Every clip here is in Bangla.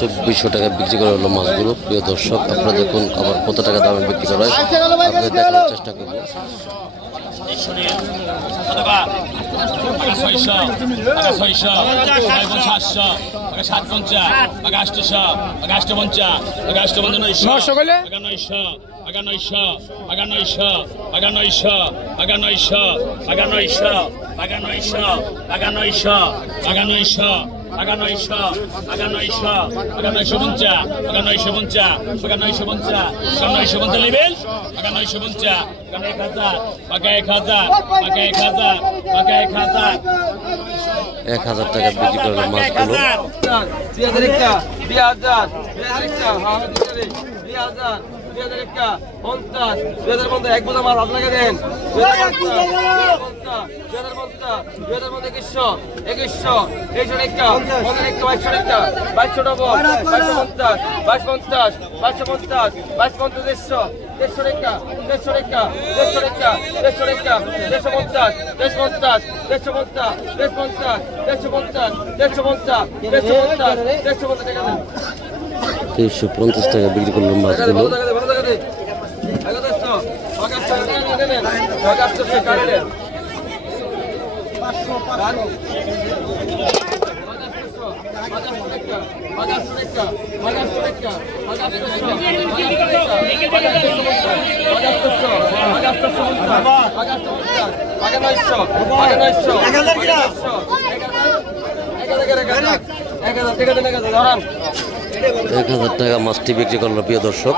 $2400 টাকা বিক্রি করা হলো মাছগুলো। প্রিয় দর্শক, আপনারা দেখুন আবার কত টাকা দামে বিক্রি করা হয় আপনাদের দেখানোর চেষ্টা করব। $1000 টাকা বিক্রি করলো মাছগুলো। $350 টাকা বিক্রি করলো মাছগুলো। $1000 টাকা মাছটি বিক্রি করলো প্রিয় দর্শক।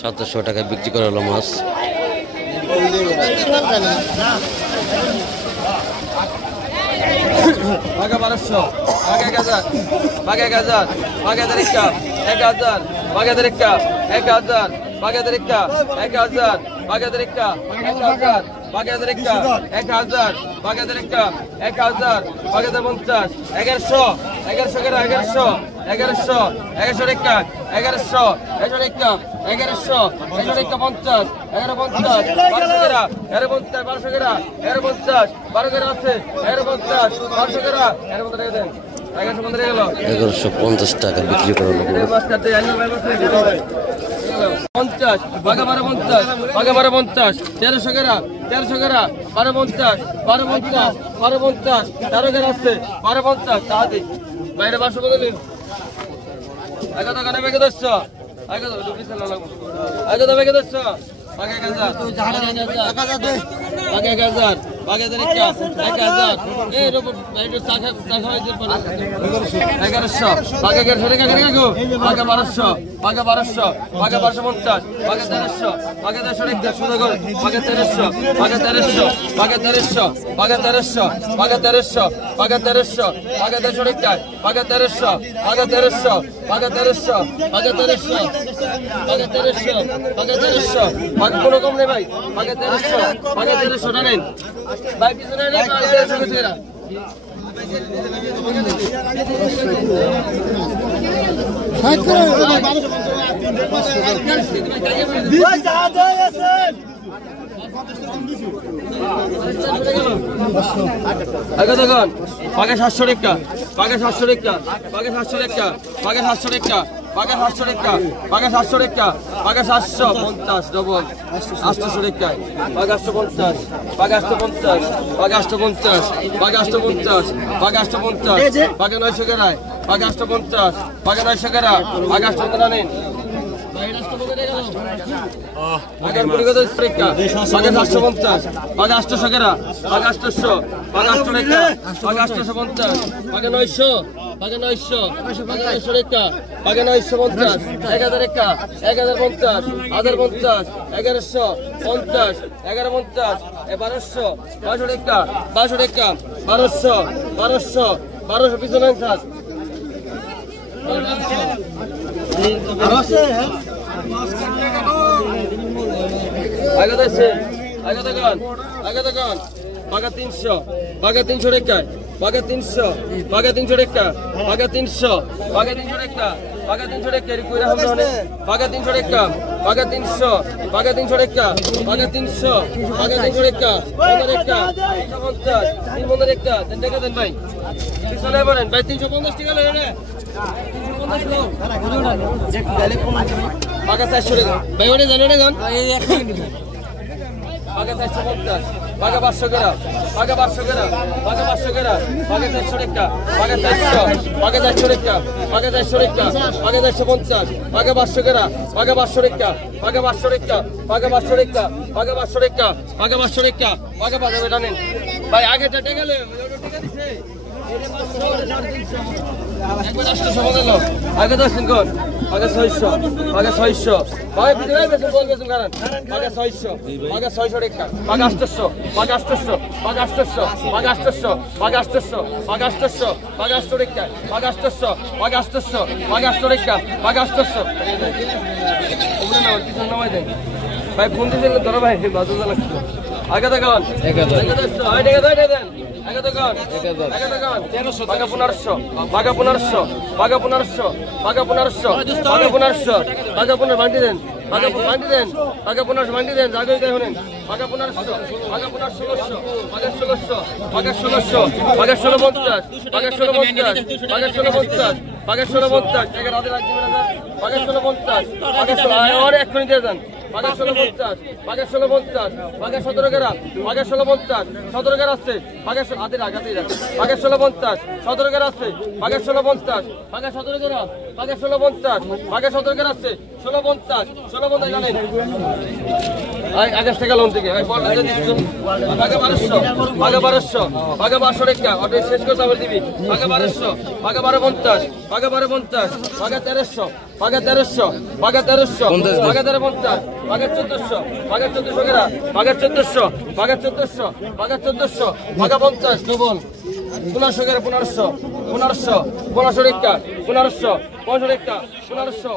$2700 টাকা বিক্রি করা হলো মাছ। Paga 1200, paga 1000, paga 1000, paga 1000, বাগেদের একটা 1000 বাগেদের একটা 1000 বাগেদের একটা 1000 বাগেদের একটা 1000 বাগেদের একটা 1000 বাগেদের 50 1100 1100 করে 1100 1100 1100 একটা 1100 1100 একটা 1100 1100 একটা 50 1150 1200 করে 1150 1200 করে 1150 12 করে আছে 1150 1200 করে 1150 দেন 1150 টাকা বিক্রি করা হলো। 50 বাঘা 1250 বাঘা 1250 1300 করে 1300 করে 1250 1250 1250 13 করে আছে 1250 তাহাদি বাইরে 500 বদলেন আগে তো কানে বেগে দছ আগে তো দুপিস না লাগবে আগে তো বেগে দছ বাঘা 1000 বাঘা 1000 বাঘা 1000 এই রোবট বাইরে চাখা চাখা হইতে পারে 1100 বাঘা 1100 টাকা করে গো বাঘা 1200 বাঘা 1200 বাঘা 1250 বাঘা 1300 বাঘা 1300 টাকা শুরু কর বাঘা 1300 বাঘা 1300 বাঘা 1300 বাঘা 1300 বাঘা 1300 বাঘা 1300 বাঘা 1300 টাকা বাঘা 1300 বাঘা 1300 বাঘা 1300 বাঘা 1300 বাঘা 1300 বাঘা 1300 বাঘা কোনো কম নেই ভাই বাঘা 1300 বাঘা 1300 টা নেন ভাই পিছনে নেই 1300 করে আগে দেখুন বাঘা 700 টাকা বাঘা 700 টাকা বাঘা 700 টাকা বাঘা 700 টাকা বাঘা 700 টাকা বাঘা 700 টাকা বাঘা 750 ডবল 800 টাকা বাঘা 850 বাঘা 850 বাঘা 850 বাঘা 850 বাঘা 850 বাঘা 900 টাকা বাঘা 850 বাঘা 900 টাকা বাঘা 800 টাকা নেন বাঘা 750 বাঘা 850 বাঘা 800 টাকা বাঘা 800 বাঘা 800 টাকা বাঘা 850 বাঘা 900 বাঘা 900 বাঘা 900 টাকা বাঘা 950 1000 টাকা 1050 1050 1100 50 1150 1200 1200 টাকা 1200 টাকা 1200 1200 1200 পিছনে স্যার আগে দেখছেন আগে দেখুন বাঘা 300 বাঘা 300 টাকা বাঘা 300 বাঘা 300 টাকা বাঘা 300 বাঘা 300 টাকা বাঘা 300 টাকা এর কইরা হবে অনেক বাঘা 300 টাকা বাঘা 300 বাঘা 300 টাকা বাঘা 300 বাঘা 300 টাকা 15 টাকা 350 350 টাকা দেন টাকা দেন ভাই পিছনে বলেন ভাই 350 টাকা লয় রে 350 লো বাঘা 400 টাকা ভাই ওরে জানো রে গান এই এক মিনিট বাঘা 450 বাঘা 500 টাকা বাঘা 500 টাকা বাঘা 500 টাকা বাঘা 400 টাকা বাঘা 400 বাঘা 400 টাকা বাঘা 400 টাকা বাঘা 450 বাঘা 500 টাকা বাঘা 500 টাকা বাঘা 500 টাকা বাঘা 500 টাকা বাঘা 500 টাকা বাঘা 500 টাকা বাঘা 500 টাকা নেন ভাই আগে টাকা গেলে টাকা দিছে একবার 800 বদলো আগে দছেন কোন বাঘা 600 বাঘা 600 ভাই ভিতরে বেশি বলবেন কারণ বাঘা 600 বাঘা 600 টাকা বাঘা 800 বাঘা 800 বাঘা 800 বাঘা 800 বাঘা 800 বাঘা 800 বাঘা 800 টাকা বাঘা 800 বাঘা 800 বাঘা 800 টাকা বাঘা 800 ওরে না কিছু নামাই দেন ভাই ফোন দিছেন ধরো ভাই বাজু লাগছে আগে দেখান 1000 আই টাকা দেন আগে দেখান 1000 বাঘা 1500 বাঘা 1500 বাঘা 1500 বাঘা 1500 বাঘা 1500 বাঘা 15 বান্টি দেন বাঘা বান্টি দেন বাঘা 15 বান্টি দেন জায়গা দিতে শুনেন বাঘা 1500 বাঘা 15 1600 বাঘা 1600 বাঘা 1600 বাঘা 1650 বাঘা 1650 বাঘা 1650 বাঘা 1650 টাকা রাতে রাখবেন না বাঘা 1650 বাঘা 16 আর এক মিনিট দিয়ে দেন বাঘা 1650 বাঘা 1650 বাঘা 17 গ্রাম বাঘা 1650 17 গ্রাম আছে বাঘা হাতে রাখাতেই রাখ বাঘা 1650 17 গ্রাম আছে বাঘা 1650 বাঘা 17 গ্রাম বাঘা 1650 বাঘা 17 গ্রাম আছে 1650 1650 জানেন আই আগস্ট টাকা লোন থেকে ভাই বল বাঘা 1200 বাঘা 1200 বাঘা 1200 টাকা অর্ডার শেষ করতে হবে দিবি বাঘা 1200 বাঘা 1250 বাঘা 1250 বাঘা 1300 বাঘা 1300 বাঘা 1300 বাঘা 1350 বাঘা 1400 বাঘা 1400 টাকা বাঘা 1400 বাঘা 1400 বাঘা 1400 বাঘা 50 ডবল 1500 টাকা 1500 1500 1500 টাকা 1500 1500 টাকা 1500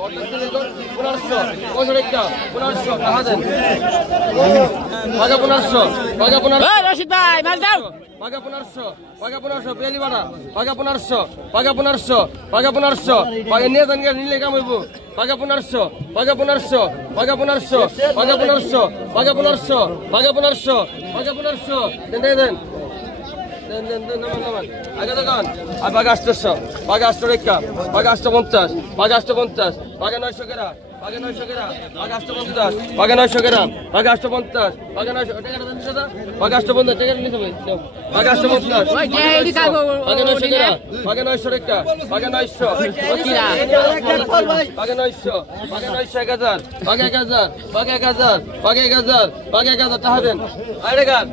1500 টাকা 1500 টাকা দেন বাগা 1500 রশিদ ভাই মাল দাও বাগা 1500 বেলি বাড়া বাগা 1500 বাগা 1500 বাগা নিয়ে যান নিলে কাম হইব বাগা 1500 বাগা 1500 বাগা 1500 বাগা 1500 বাগা 1500 বাগা 1500 বাগা 1500 দেন দেন নামান আগে দোকান আর বাগা 800 বাগা 800 টাকা বাগা 850 বাগা 850 বাগা 900 টাকা বাগা 900 টাকা বাগা 850 বাগা 900 টাকা বাগা 850 বাগা 900 টাকা দেন দাদা বাগা 850 টাকা নিতে ভাই বাগা 850 বাগা 900 টাকা বাগা 900 টাকা বাগা 900 বাগা 900 বাগা 900 1000 বাগা 1000 বাগা 1000 বাগা 1000 বাগা 1000 টাকা দেন আরে গান